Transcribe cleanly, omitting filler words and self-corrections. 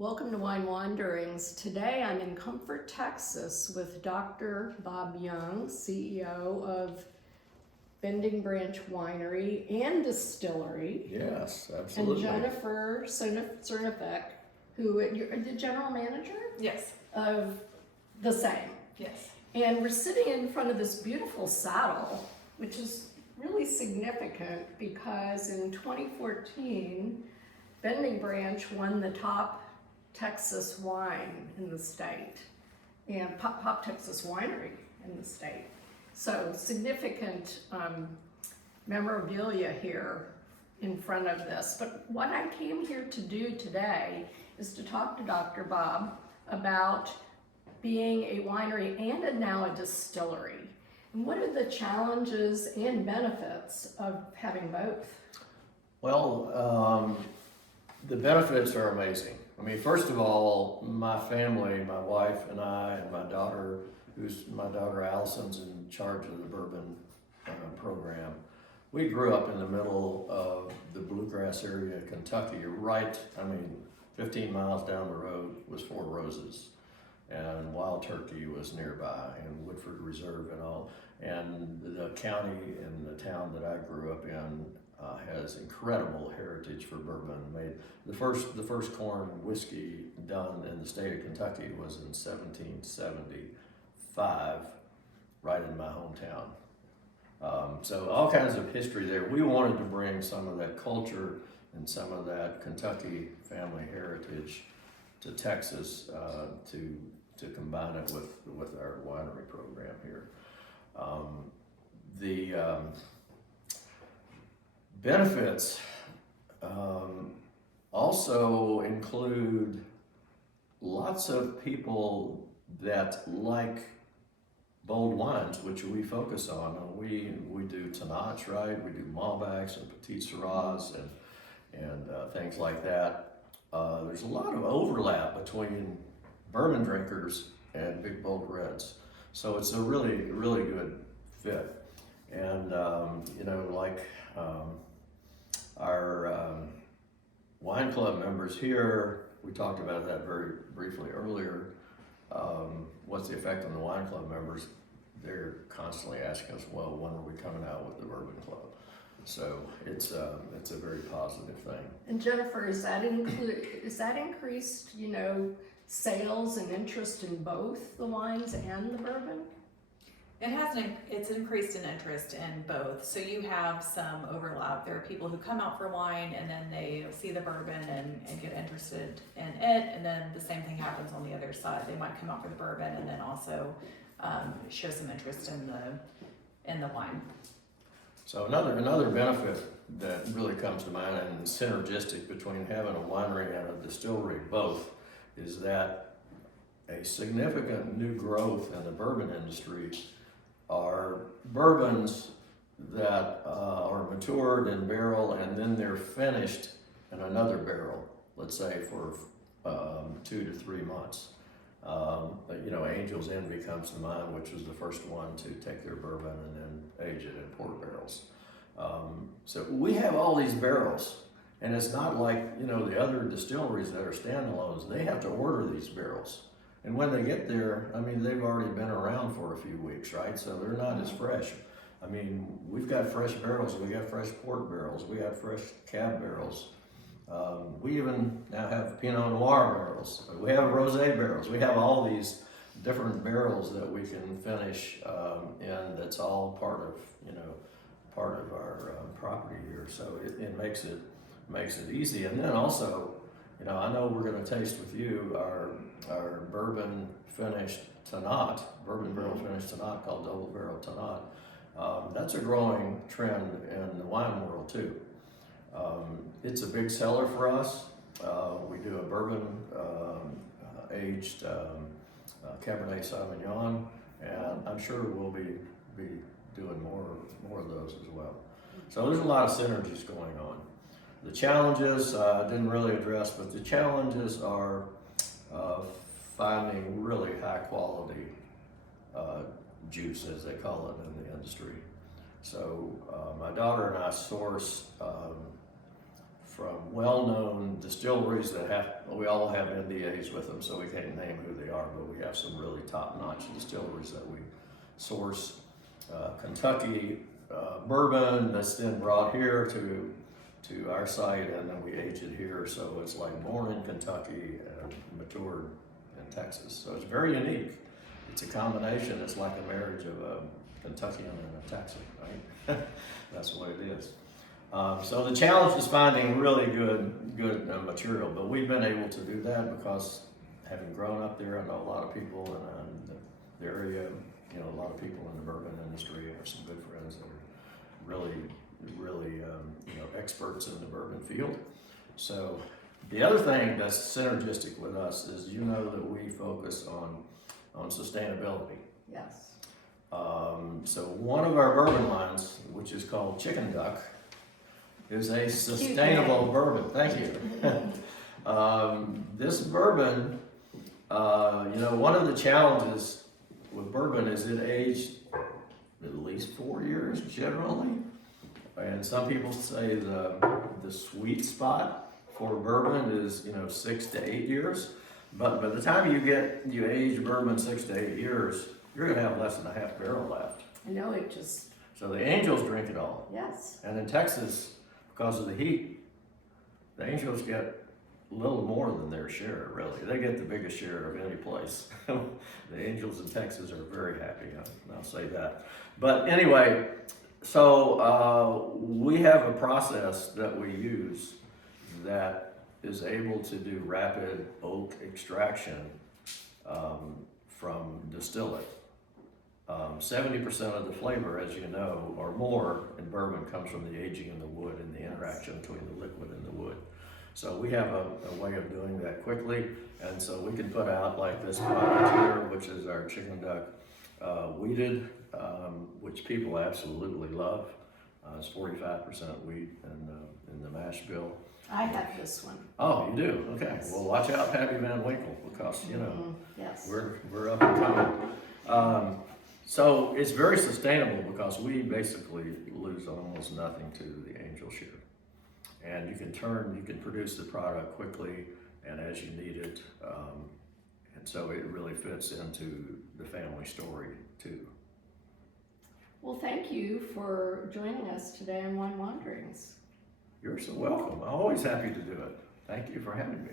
Welcome to Wine Wanderings. Today I'm in Comfort, Texas with Dr. Bob Young, CEO of Branch Winery and Distillery. Yes, absolutely. And Jennifer Cernosek, who you're the general manager? Yes. Of the same. Yes. And we're sitting in front of this beautiful saddle, which is really significant because in 2014, Branch won the top Texas wine in the state and top Texas winery in the state. So significant memorabilia here in front of this. But what I came here to do today is to talk to Dr. Bob about being a winery and now a distillery. And what are the challenges and benefits of having both? Well, the benefits are amazing. I mean, first of all, my family, my wife and I, and my daughter Allison's in charge of the bourbon program. We grew up in the middle of the bluegrass area of Kentucky, 15 miles down the road was Four Roses, and Wild Turkey was nearby, and Woodford Reserve and all. And the county and the town that I grew up in has incredible heritage for bourbon. Made the first corn whiskey done in the state of Kentucky was in 1775, right in my hometown. So all kinds of history there. We wanted to bring some of that culture and some of that Kentucky family heritage to Texas to combine it with our winery program here. The benefits also include lots of people that like bold wines, which we focus on. We do Tannats, right? We do Malbecs and Petit Syrahs and things like that. There's a lot of overlap between bourbon drinkers and big bold reds, so it's a really good fit. And our wine club members here, we talked about that very briefly earlier. What's the effect on the wine club members? They're constantly asking us, well, when are we coming out with the bourbon club? So it's a very positive thing. And Jennifer, is that increased, sales and interest in both the wines and the bourbon? It's increased in interest in both. So you have some overlap. There are people who come out for wine and then they see the bourbon and get interested in it. And then the same thing happens on the other side. They might come out for the bourbon and then also show some interest in the wine. So another benefit that really comes to mind and synergistic between having a winery and a distillery both is that a significant new growth in the bourbon industry are bourbons that are matured in barrel and then they're finished in another barrel, let's say for 2 to 3 months. Angel's Envy comes to mind, which was the first one to take their bourbon and then age it in port barrels. So we have all these barrels, and it's not like the other distilleries that are standalones. They have to order these barrels. And when they get there, they've already been around for a few weeks, right? So they're not as fresh. We've got fresh barrels, we got fresh port barrels, we got fresh cab barrels. We even now have Pinot Noir barrels. We have rosé barrels. We have all these different barrels that we can finish in. That's all part of our property here. So it makes it easy. And then also, I know we're going to taste with you our bourbon finished Tannat, bourbon barrel finished Tannat called Double Barrel Tannat. That's a growing trend in the wine world too. It's a big seller for us. We do a bourbon aged Cabernet Sauvignon, and I'm sure we'll be doing more of those as well. So there's a lot of synergies going on. The challenges I didn't really address, but the challenges are finding really high quality juice, as they call it in the industry. So my daughter and I source from well-known distilleries that we all have NDAs with them, so we can't name who they are, but we have some really top-notch distilleries that we source Kentucky bourbon that's then brought here to our site, and then we age it here, so it's like born in Kentucky and matured in Texas. So it's very unique. It's a combination. It's like a marriage of a Kentuckian and a Texan, right? That's what it is. So the challenge is finding really good material, but we've been able to do that because having grown up there, I know a lot of people in the area, you know, a lot of people in the bourbon industry. I have some good friends that are really you know, experts in the bourbon field. So the other thing that's synergistic with us is, you know, that we focus on sustainability. Yes. So one of our bourbon lines, which is called Chicken Duck, is a sustainable bourbon. Thank you. This bourbon, you know, one of the challenges with bourbon is it aged at least 4 years generally. And some people say the sweet spot for bourbon is, you know, 6 to 8 years. But by the time you age bourbon 6 to 8 years, you're gonna have less than a half barrel left. I know, it just, So the Angels drink it all. yes. And in Texas, because of the heat, the Angels get a little more than their share, really. They get the biggest share of any place. The Angels in Texas are very happy, I'll say that. But anyway, so we have a process that we use that is able to do rapid oak extraction from distillate. 70% of the flavor, as you know, or more in bourbon comes from the aging in the wood and the interaction between the liquid and the wood. So we have a way of doing that quickly, and so we can put out like this product here, which is our Chicken Duck wheated, which people absolutely love. It's 45% wheat in the mash bill. I have this one. Oh, you do? Okay. Yes. Well, watch out, Pappy Van Winkle, because you know Yes. we're up and coming. So it's very sustainable because we basically lose almost nothing to the angel share. And you can produce the product quickly and as you need it. And so it really fits into the family story too. Well, thank you for joining us today on Wine Wanderings. You're so welcome. I'm always happy to do it. Thank you for having me.